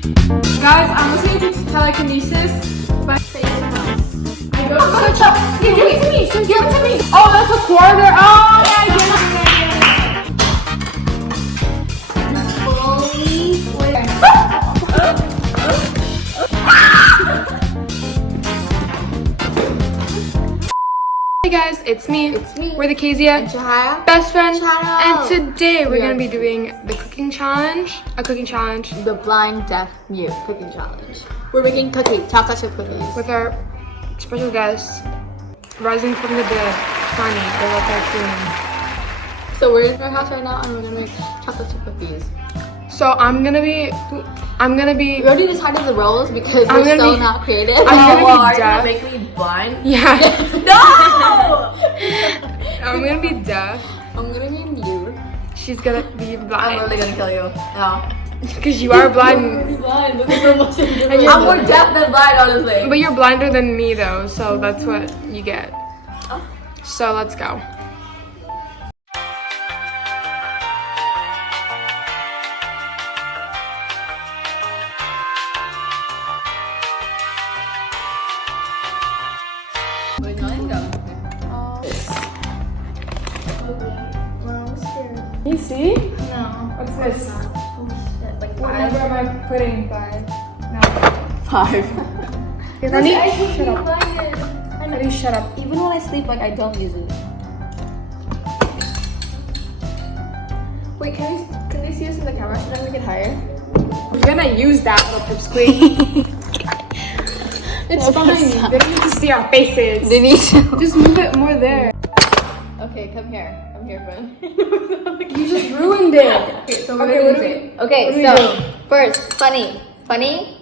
Guys, I'm listening to telekinesis by I go to give it to me. Give it to me. Oh, that's a quarter. Oh, yeah, I get Hey guys, it's me. We're the Kezia. And Shahaya. Best friend. Shout out. And today we're gonna be doing the cooking challenge. A cooking challenge The blind, deaf, mute cooking challenge. We're making chocolate chip cookies. with our special guest, rising from the dead, Fanny, the Lopez Queen. So we're in our house right now and we're gonna make chocolate chip cookies. So I'm gonna be. We already decided the roles because I'm we're gonna so be- not creative. I'm gonna be are you deaf. gonna make me blind? Yeah. No! I'm gonna be deaf. I'm gonna be mute. She's gonna be I'm blind. literally gonna kill you. No. Because you are blind. Blind. Look at the motion. And you're I'm more deaf than blind, honestly. But you're blinder than me though, so that's what you get. Oh. So let's go. Wait, no, you go. Can you see? No. What's this? Like What five. number am I putting? 5. No. 5. Okay, Ronnie, shut up. Ronnie, shut up. Even when I sleep, like I don't use it. Wait, can they see us in the camera? Should I make it higher? We're gonna use that little pipsqueak. It's fine. They don't need to see our faces. They need to. Just move it more there. Okay, come here. I'm here, friend. You just ruined it. Okay, so Okay, we're what gonna do use we- it. Okay, what do we so do? first, funny. Fanny,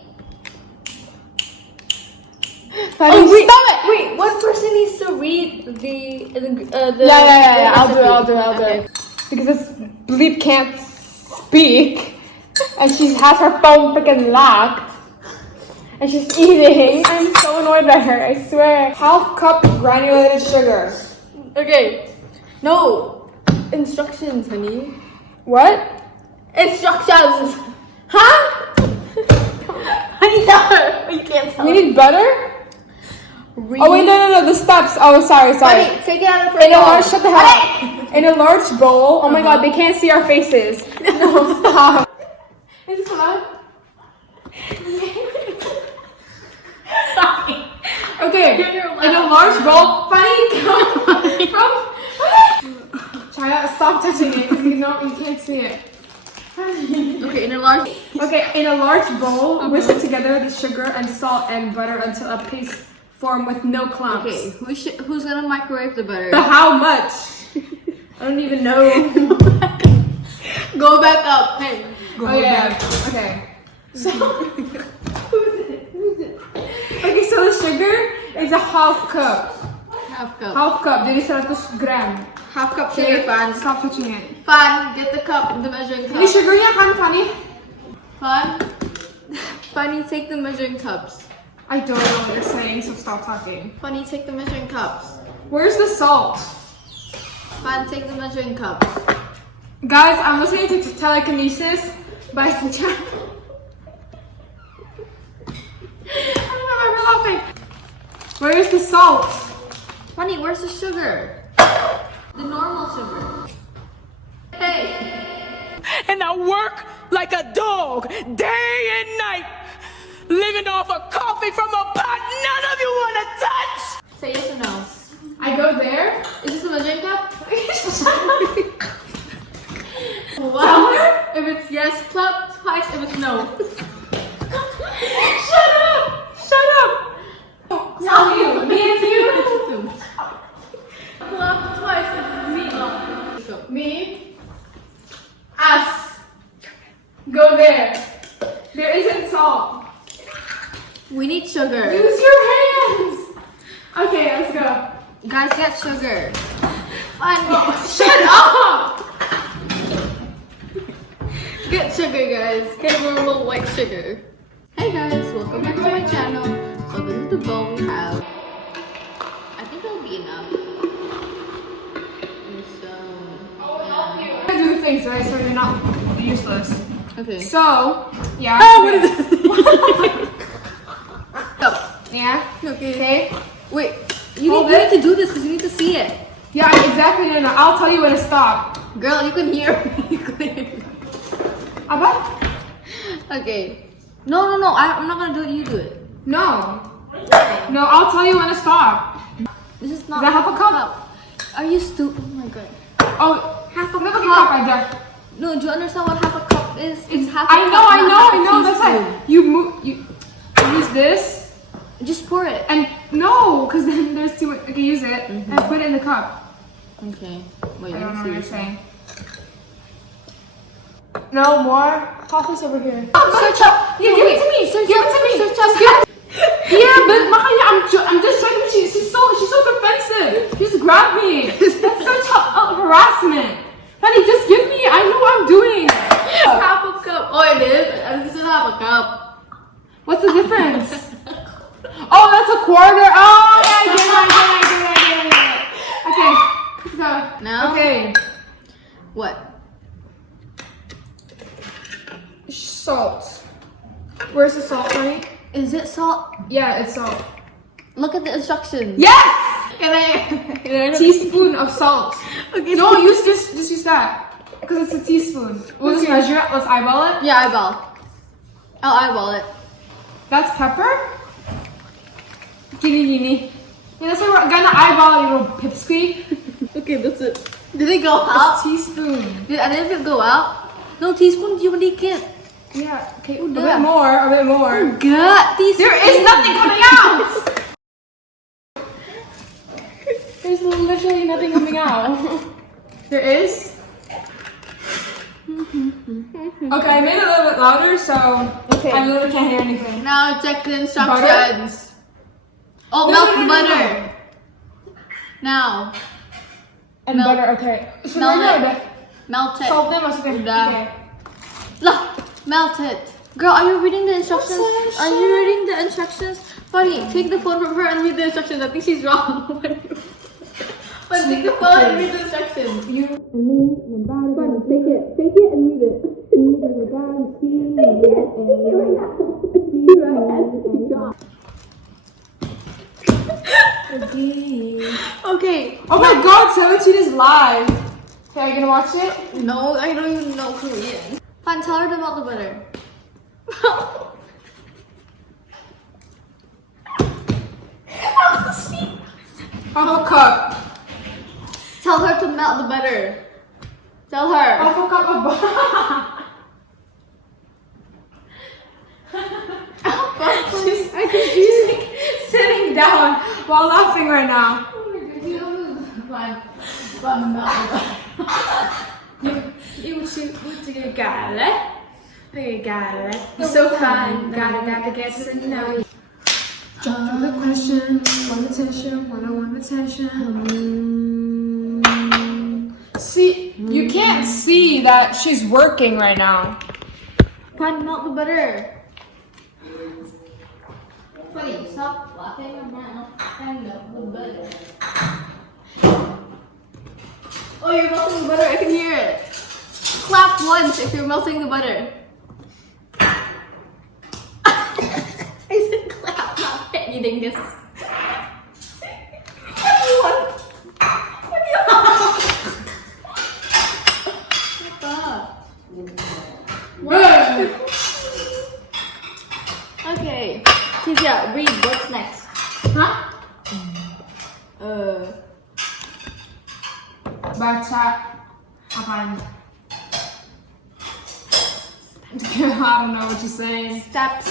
Oh wait, stop it! wait. One person needs to read the Yeah. I'll do Okay. it. Because this bleep can't speak, and she has her phone freaking locked, and she's eating. I'm so annoyed by her. I swear. 1/2 cup granulated sugar. Okay. No. Instructions, honey. What? Instructions. Huh? Honey, tell her. You can't tell We her. need butter. Read. Oh wait, no. The steps. Oh, sorry. Honey, take it out of her In a phone. large, shut the hell up. In a large bowl. Oh my god, they can't see our faces. No, stop. Is this allowed? Okay, in a large bowl. Funny, come. Chaya, stop touching it because you can't see it. Okay, in a large. Okay, in a large bowl, whisk together the sugar and salt and butter until a paste form with no clumps. Okay, who's gonna microwave the butter? But how much? I don't even know. Go back up. Hey. Go Oh yeah. back. Okay. So okay, so the sugar is a 1/2 cup. Half cup. 1/2 cup. Jadi 100 gram. Half cup sugar, Fan. Stop touching it. Fan, get the cup, the measuring cup. Ini sugarnya kan, Fanny? Fan. Funny, take the measuring cups. I don't know what you're saying, so stop talking. Funny, take the measuring cups. Where's the salt? Fan, take the measuring cups. Guys, I'm listening to telekinesis by I don't know why we're laughing. Where is the salt? Funny, where's the sugar? The normal sugar. Hey. And I work like a dog day and night, living off of coffee from a pot none of you want to touch. Say yes or no. I go there. Is this a measuring cup? Tell Wow. her. If it's yes, clap twice. If it's no. Shut up! Shut up! Tell you, me and you. Clap twice. If it's me. Me. Us. Go there. There isn't salt. We need sugar. Use your hands. Okay, let's go. Guys, get sugar. Funny. Shut up! Get sugar, guys. Get a little white sugar. Hey guys, welcome back to my channel. So this is the bowl we have. I think that'll be enough. And so, I do things right, so you're not useless. okay. So Yeah. Oh, what is this? Yeah. Okay. Okay. Wait, you Hold need it. to do this because you need to see it. Yeah, exactly. No, I'll tell you when to stop. Girl, you can hear me clearly. Abba? Okay. No. I'm not gonna do it. You do it. No. No, I'll tell you when to stop. This is not Does that have a cup? Are you stupid? Oh my god. Oh, half a cup, I just. No, do you understand what half a cup is? It's half a I know, cup, I not know, half a I know. That's teaspoon. like you use this Just pour it. and no, because then there's too much. Okay, use it and put it in the cup. Okay. Wait, I don't know let what me you're see. saying. No more. Pop this over here. Search up. Yeah, give it to me. Give it to me. Search up. Yeah, but Makaya, I'm just trying to. She's so defensive. Just grab me. That's such harassment. Honey, just give me. I know what I'm doing. Half a cup. Oh, it is? I'm just half a cup. What's the difference? Oh, that's a quarter. Oh, yeah, I get it. Okay, let's go. Now? Okay. What? Salt. Where's the salt, honey? Is it salt? Yeah, it's salt. Look at the instructions. Yes! Can I? Teaspoon of salt. Okay. No, just use that. Because it's a teaspoon. We'll just measure it. Let's eyeball it. Yeah, eyeball. I'll eyeball it. That's pepper? Gini. Yeah, that's why we're gonna eyeball you little pipsqueak. Okay, that's it. Did it go It's out? teaspoon. Did any of it go out? No, teaspoon, you need it. Yeah, okay, a Oh, bit damn. more, a bit more. God, teaspoon. There is nothing coming out! There's literally nothing coming out. There is? Okay, I made it a little bit louder, so I literally can't hear anything. Now check the instructions. Oh, melt the butter. Now, And Melt- butter, okay. So melt we're it. good. Melt it. Salt them, okay. Yeah. Look, melt it. Girl, are you reading the instructions? Are you reading the instructions? Funny, take the phone from her and read the instructions. I think she's wrong. But take the phone and read the instructions. You and me and body. Fun, take it and read it. Okay. Oh my god, 17 is live. Okay, are you gonna watch it? No, I don't even know Korean. Fun, tell her to melt the butter. Half a cup. Tell her to melt the butter. Tell her. Half a cup of butter. She's like sitting down while laughing right now. You got it. You got it. You're so fun. Gotta get to know you. Drop the question. Want attention. Want attention. See, you can't see that she's working right now. Fun, melt the butter. Funny, stop laughing around and melt the butter. Oh, you're melting the butter. I can hear it. Clap once if you're melting the butter. I said clap, not eating this. What do you want? What do you want? Good. Okay, Tizia, read what's next. Huh? Baca apaan? I don't know what you're saying. Step.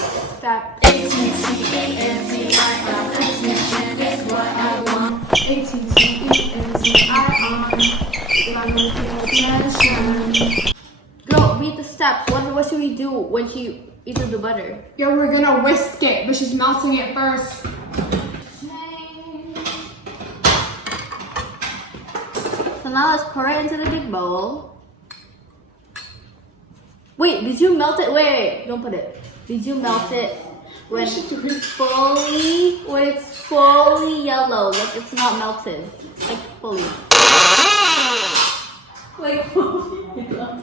Girl, read the steps. What should we do when she eats the butter? Yeah, we're gonna whisk it, but she's melting it first. So now let's pour it into the big bowl. Wait, did you melt it? Wait, don't put it. Did you melt it when it's fully yellow? Like it's not melted. Like fully. Like fully yellow.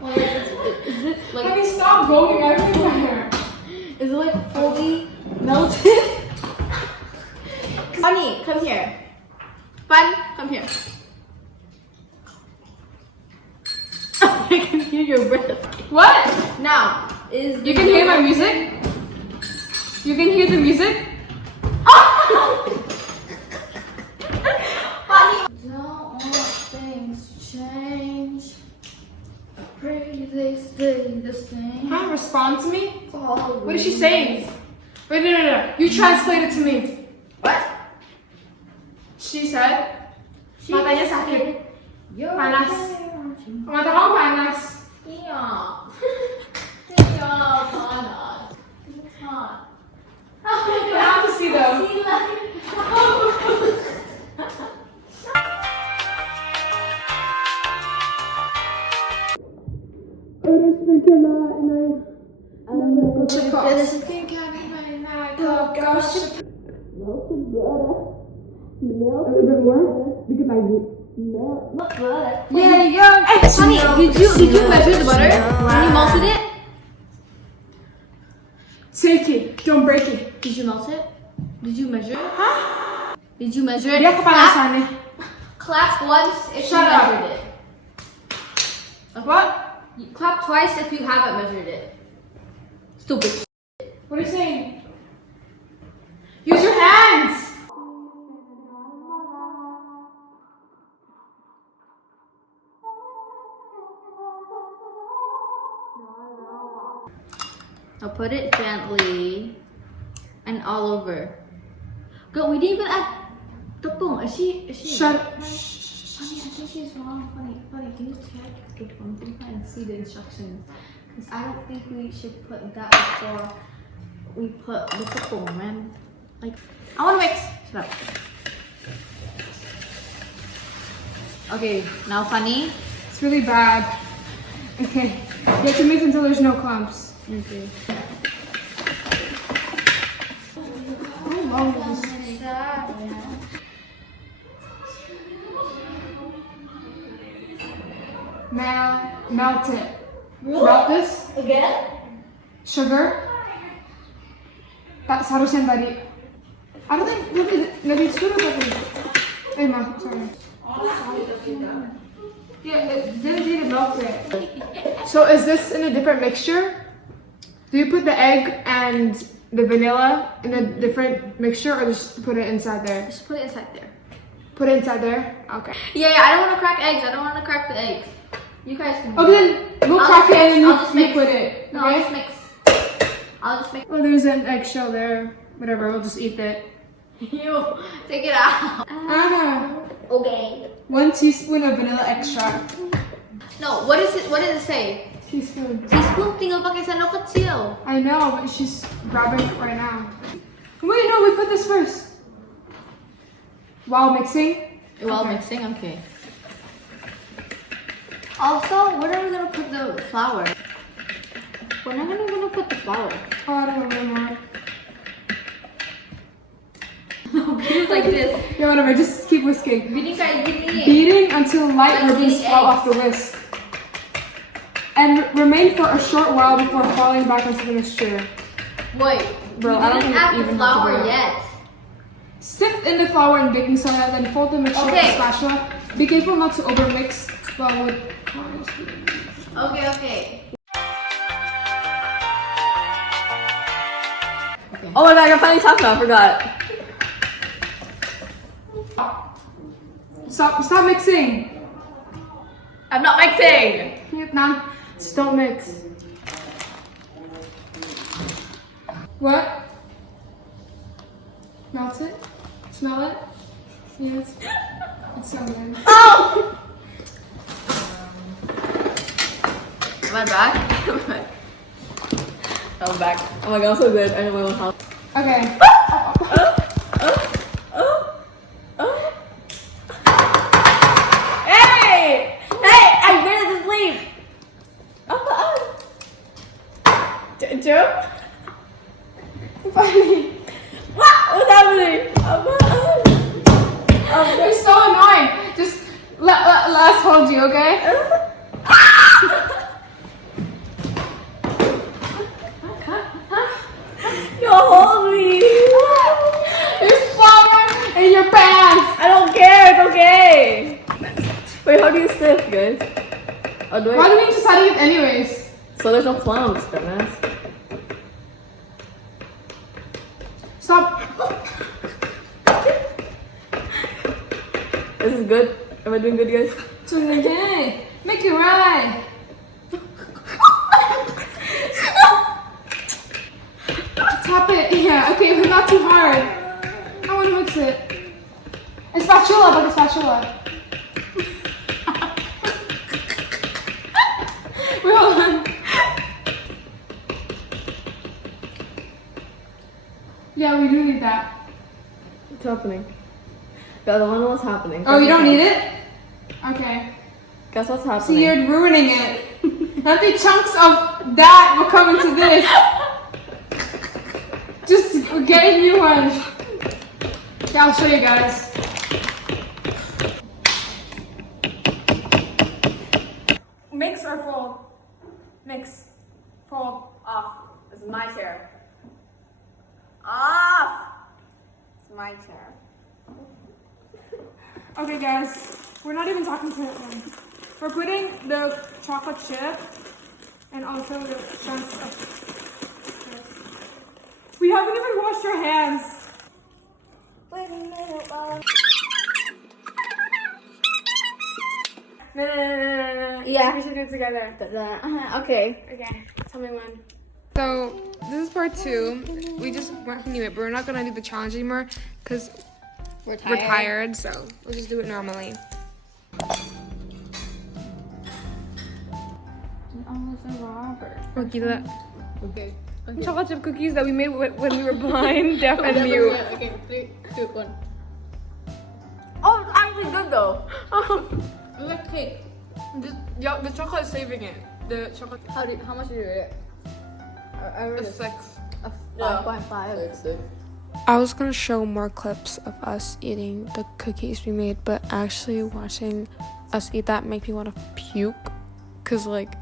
Well, like, is it like Honey, stop going everywhere. Is it like fully melted? Funny, come here. Fun, come here. I can hear your breath. What? Now, is You can hear my music? You can hear the music? Don't want things to change. Pray they stay the same. Huh? Respond to me? What What is she saying? Wait, no. You translate it to me. What? She said, matanya sakit. You're Panas. Mata kamu panas. Iya. Iya, panas. Hot. I have to see them. A little bit more? We could like Yeah, yeah. Hey, honey, did you measure the butter when you melted it? take it, don't break it. Did you melt it? Did you measure it? Did you measure it? Dia kepanasan nih. Clap once if Shut you up. measured it. What? Clap twice if you haven't measured it. Stupid. What are you saying? Use your hands. Now put it gently and all over. Girl, we didn't even add tepung. Is she? Shut up. Funny, I think she's wrong. Funny, can you check the tepung and see the instructions? Because I don't think we should put that before we put the tepung, man. Like, I want to mix. Shut up. Okay, now funny. It's really bad. Okay. You have to mix until there's no clumps. Okay. How long is this? Melt it. Melt this. Again? Sugar. Seharusnya tadi. I don't think maybe it's sugar tadi. Ma, sorry. Yeah, it didn't need to melt it. So is this in a different mixture? Do you put the egg and the vanilla in a different mixture, or just put it inside there? Just put it inside there. Put it inside there? Okay. Yeah, I don't want to crack eggs. I don't want to crack the eggs. You guys can do Okay, it. then we'll I'll crack just it and mix, I'll just you mix. put it. No, I'll Okay? just mix. I'll just mix. Oh, there's an eggshell there. Whatever, we'll just eat it. You take it out. Ah, Okay. 1 teaspoon of vanilla extract. No, what is it? What does it say? Teaspoon. Teaspoon tinggal pakai sendok kecil. I know, but she's grabbing it right now. Wait, no, we put this first. While mixing. While Okay. mixing, okay. Also, where are we gonna put the flour? We're not gonna put the flour. Oh, I don't remember. It's like this. Yeah, whatever, just keep whisking. Bidding kayak gini. Beating until light Like ribbons beating fall eggs. off the whisk. And remain for a short while before falling back into the mixture. Wait, Bro, we I don't didn't think add we the even have to flour do it. yet. Sift in the flour and baking soda, then fold the mixture with Okay. a spatula. Be careful not to overmix well with. Okay. Oh my god, you're playing soccer, I forgot. Stop mixing. I'm not mixing! Nah, just don't mix. What? Melt it? Smell it? Yes. It's so good. Oh! Am I back? I'm back. Oh my god, so good. I know my own house. Okay. Hey! Hey! I barely just leave! Joe? Funny. What's happening? You're so annoying. Just let us hold you, okay? Oh, do Why do I? we need to study it anyways? So there's no clowns, dumbass. Stop. This is good. Am I doing good, guys? Okay. Make it right. Tap it. Yeah. Okay, but not too hard. I want to mix it. A spatula, like a spatula. Wait, hold on. Yeah, we do need that. What's happening? Guys, I wanna know what's happening. Oh, you don't need it? Okay. Guess what's So happening? you're ruining it. Not the chunks of that will come into this. Just get a new one. Yeah, I'll show you guys. Mix or fold? Mix. Fold. Off. This is my chair. Off! It's my chair. Okay, guys. We're not even talking to him. We're putting the chocolate chip and also the chunks of this. We haven't even washed our hands. Wait a minute, No. Yeah. We should do it together. Okay. Okay, tell me when. So this is part 2. We just went from it, but we're not gonna do the challenge anymore because we're tired. So we'll just do it normally. Almost a robber. Cookie that Okay. chocolate chip cookies that we made when we were blind, deaf, and mute. Okay, 3, 2, 1. Oh, it's actually good though. We like cake. The chocolate is saving it. The chocolate. How much did you rate it? I A rated 6. a 5.5. I was gonna show more clips of us eating the cookies we made, but actually watching us eat that make me want to puke. Cause like,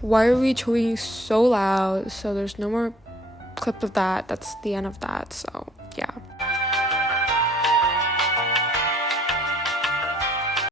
why are we chewing so loud? So there's no more clip of that. That's the end of that. So yeah.